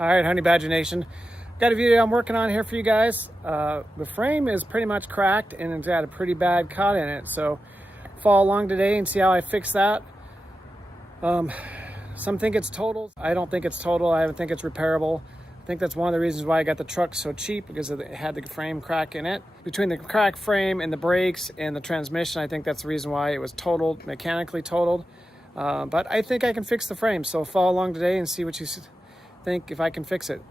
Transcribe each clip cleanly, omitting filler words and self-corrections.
All right, Honey Badger Nation. Got a video I'm working on here for you guys. The frame is pretty much cracked and it's got a pretty bad cut in it. So follow along today and see how I fix that. Some think it's total. I don't think it's total. I think it's repairable. I think that's one of the reasons why I got the truck so cheap, because it had the frame crack in it. Between the cracked frame and the brakes and the transmission, I think that's the reason why it was totaled, mechanically totaled. But I think I can fix the frame. So follow along today and see what you think, if I can fix it.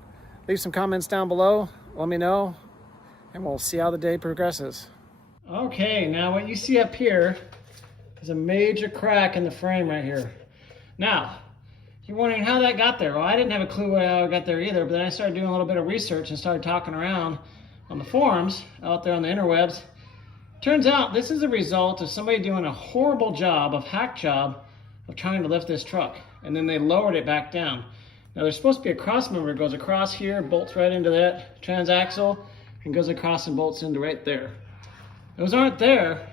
Leave some comments down below, let me know, and we'll see how the day progresses. Okay, now what you see up here is a major crack in the frame right here. Now, you're wondering how that got there. Well, I didn't have a clue how it got there either, but then I started doing a little bit of research and started talking around on the forums out there on the interwebs. Turns out this is a result of somebody doing a horrible job, hack job, of trying to lift this truck, and then they lowered it back down. Now there's supposed to be a cross member that goes across here, bolts right into that transaxle, and goes across and bolts into right there. Those aren't there,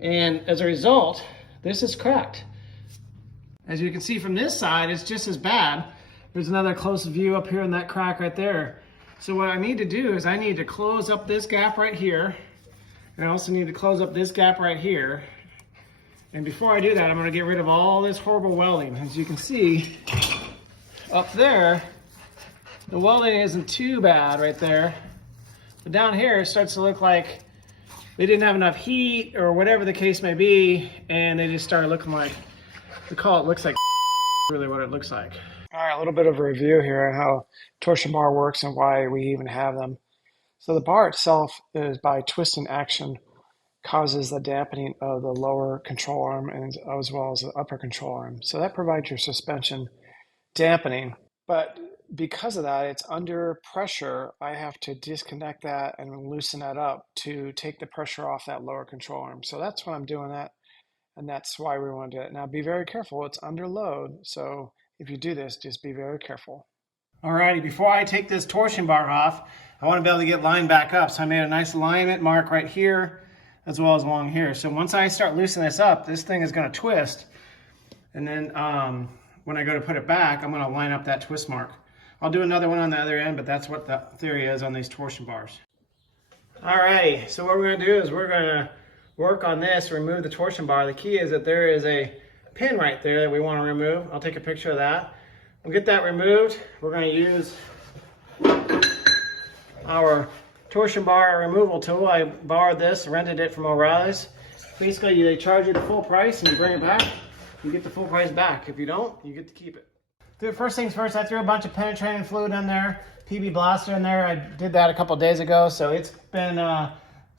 and as a result, this is cracked. As you can see from this side, it's just as bad. There's another close view up here in that crack right there. So what I need to do is I need to close up this gap right here, and I also need to close up this gap right here. And before I do that, I'm going to get rid of all this horrible welding. As you can see, up there, the welding isn't too bad right there. But down here, it starts to look like they didn't have enough heat or whatever the case may be, and they just started looking like, we call it looks like really what it looks like. All right, a little bit of a review here on how torsion bar works and why we even have them. So the bar itself is, by twist and action, causes the dampening of the lower control arm and as well as the upper control arm. So that provides your suspension dampening. But because of that, it's under pressure. I have to disconnect that and loosen that up to take the pressure off that lower control arm. So that's why I'm doing that. And that's why we want to do it. Now be very careful, it's under load. So if you do this, just be very careful. Alrighty, before I take this torsion bar off, I want to be able to get lined back up. So I made a nice alignment mark right here, as well as along here. So once I start loosening this up, this thing is going to twist. And then when I go to put it back, I'm going to line up that twist mark. I'll do another one on the other end, but that's what the theory is on these torsion bars. Alrighty, so what we're going to do is we're going to work on this, remove the torsion bar. The key is that there is a pin right there that we want to remove. I'll take a picture of that. We'll get that removed. We're going to use our torsion bar removal tool. I borrowed this, rented it from O'Reilly's. Basically, they charge you the full price and you bring it back, you get the full price back. If you don't, you get to keep it. First things first, I threw a bunch of penetrating fluid in there, PB Blaster in there. I did that a couple days ago, so it's been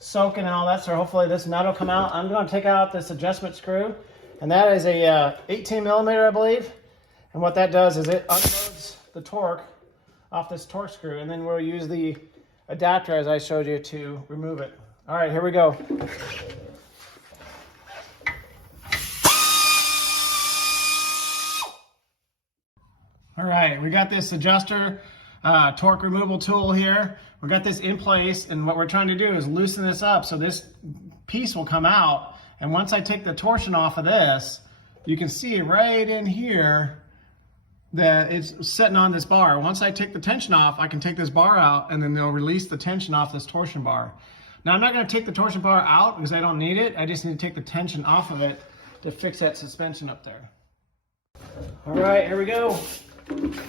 soaking and all that, so hopefully this nut will come out. I'm going to take out this adjustment screw, and that is a 18 millimeter, I believe. And what that does is it unloads the torque off this torque screw, and then we'll use the adapter as I showed you to remove it. All right, here we go. All right, we got this adjuster torque removal tool here. We got this in place, and what we're trying to do is loosen this up so this piece will come out. And once I take the torsion off of this, you can see right in here that it's sitting on this bar. Once I take the tension off, I can take this bar out, and then they'll release the tension off this torsion bar. Now I'm not going to take the torsion bar out because I don't need it. I just need to take the tension off of it to fix that suspension up there. All right, here we go.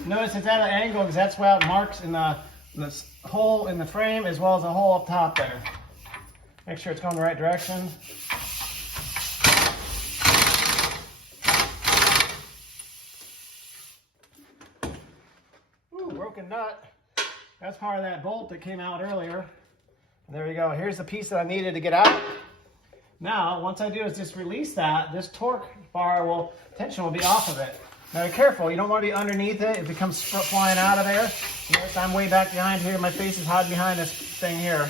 Notice it's at an angle because that's where it marks in the hole in the frame as well as the hole up top there. Make sure it's going the right direction. Ooh, broken nut. That's part of that bolt that came out earlier. There we go. Here's the piece that I needed to get out. Now, once I do is just release that, this torque bar tension will be off of it. Now be careful, you don't want to be underneath it. It becomes flying out of there. Notice I'm way back behind here. My face is hiding behind this thing here.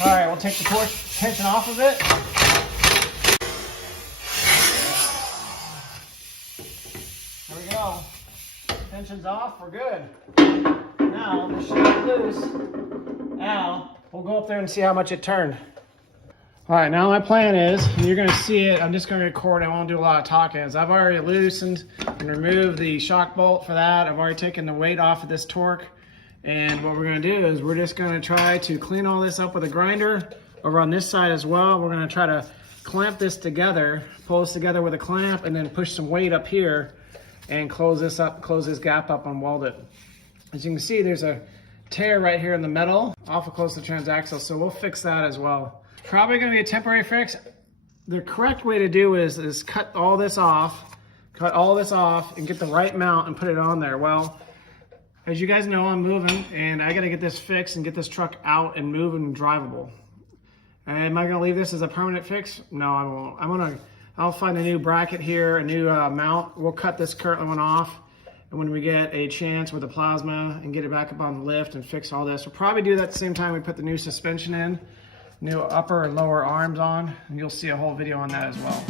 All right, we'll take the torque tension off of it. There we go. Tension's off, we're good. Now, this should be loose. Now, we'll go up there and see how much it turned. All right, now my plan is, and you're gonna see it, I'm just gonna record, I won't do a lot of talking, is I've already loosened and removed the shock bolt for that. I've already taken the weight off of this torque. And what we're gonna do is we're just gonna try to clean all this up with a grinder over on this side as well. We're gonna try to clamp this together, pull this together with a clamp, and then push some weight up here and close this up, close this gap up and weld it. As you can see, there's a tear right here in the metal, awful close to the transaxle, so we'll fix that as well. Probably gonna be a temporary fix. The correct way to do is cut all this off and get the right mount and put it on there. Well, as you guys know, I'm moving and I gotta get this fixed and get this truck out and moving and drivable. And am I gonna leave this as a permanent fix? No, I won't. I'll find a new bracket here, a new mount. We'll cut this current one off. And when we get a chance with the plasma and get it back up on the lift and fix all this, we'll probably do that at the same time we put the new suspension in, new upper and lower arms on, and you'll see a whole video on that as well.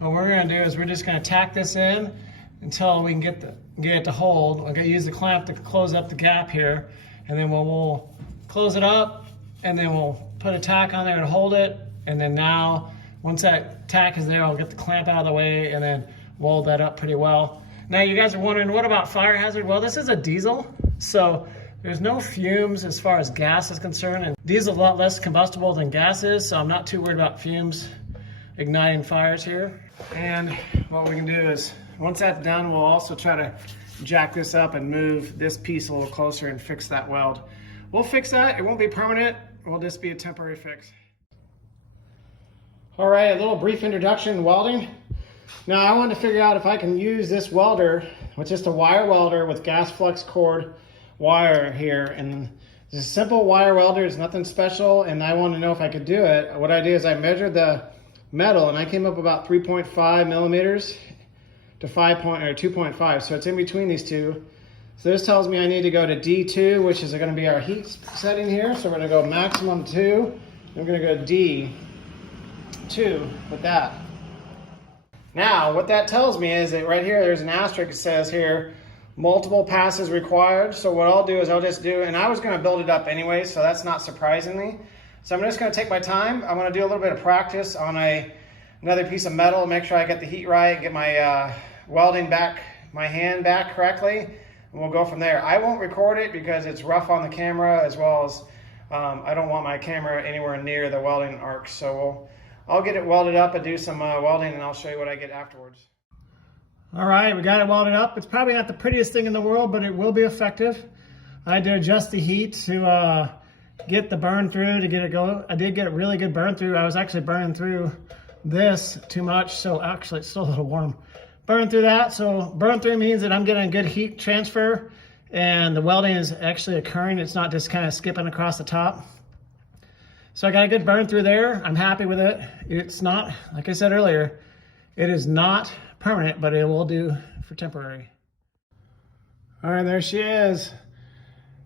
What we're gonna do is we're just gonna tack this in until we can get it to hold. We're gonna use the clamp to close up the gap here, and then we'll close it up, and then we'll put a tack on there and hold it. And then now, once that tack is there, I'll get the clamp out of the way and then weld that up pretty well. Now you guys are wondering, what about fire hazard? Well, this is a diesel, so there's no fumes as far as gas is concerned, and diesel is a lot less combustible than gas is, so I'm not too worried about fumes igniting fires here. And what we can do is, once that's done, we'll also try to jack this up and move this piece a little closer and fix that weld. We'll fix that. It won't be permanent. It will just be a temporary fix. All right, a little brief introduction to welding. Now I wanted to figure out if I can use this welder with just a wire welder with gas flux cord wire here. And it's a simple wire welder. It's nothing special. And I want to know if I could do it. What I did is I measured the metal and I came up about 3.5 millimeters to 2.5, so it's in between these two. So this tells me I need to go to D2, which is going to be our heat setting here. So we're going to go maximum 2, and we're going to go D2 with that. Now what that tells me is that right here there's an asterisk that says here multiple passes required. So what I'll do is I'll just do, and I was going to build it up anyway, so that's not surprising me. So I'm just going to take my time. I'm going to do a little bit of practice on another piece of metal, make sure I get the heat right, get my welding back, my hand back correctly, and we'll go from there. I won't record it because it's rough on the camera, as well as I don't want my camera anywhere near the welding arc. So I'll get it welded up and do some welding, and I'll show you what I get afterwards. All right, we got it welded up. It's probably not the prettiest thing in the world, but it will be effective. I had to adjust the heat to get the burn through to get it going. I did get a really good burn through. I was actually burning through this too much, so actually it's still a little warm. Burn through that, so burn through means that I'm getting a good heat transfer and the welding is actually occurring. It's not just kind of skipping across the top. So I got a good burn through there. I'm happy with it. It's not, like I said earlier, it is not permanent, but it will do for temporary. All right, there she is.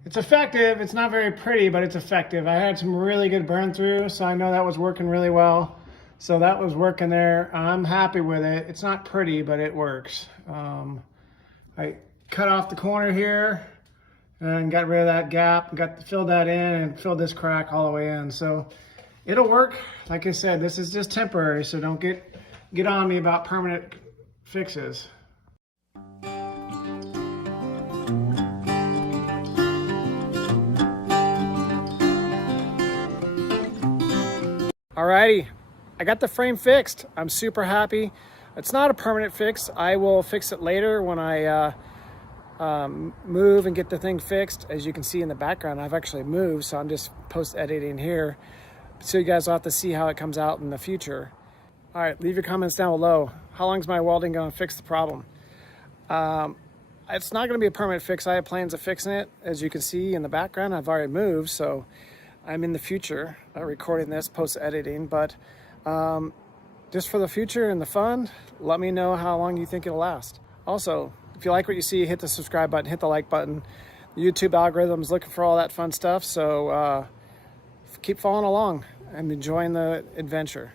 It's effective. It's not very pretty, but it's effective. I had some really good burn through, so I know that was working really well. So that was working there. I'm happy with it. It's not pretty, but it works. I cut off the corner here and got rid of that gap, filled that in and filled this crack all the way in. So it'll work. Like I said, this is just temporary, so don't get on me about permanent fixes. Alrighty, I got the frame fixed. I'm super happy. It's not a permanent fix. I will fix it later when I move and get the thing fixed. As you can see in the background, I've actually moved, so I'm just post-editing here. So you guys will have to see how it comes out in the future. All right, leave your comments down below. How long is my welding going to fix the problem? I it's not going to be a permanent fix. I have plans of fixing it. As you can see in the background, I've already moved, so I'm in the future recording this, post-editing. But just for the future and the fun, let me know how long you think it'll last. Also, if you like what you see, hit the subscribe button, hit the like button. The YouTube algorithm is looking for all that fun stuff, so keep following along. I'm enjoying the adventure.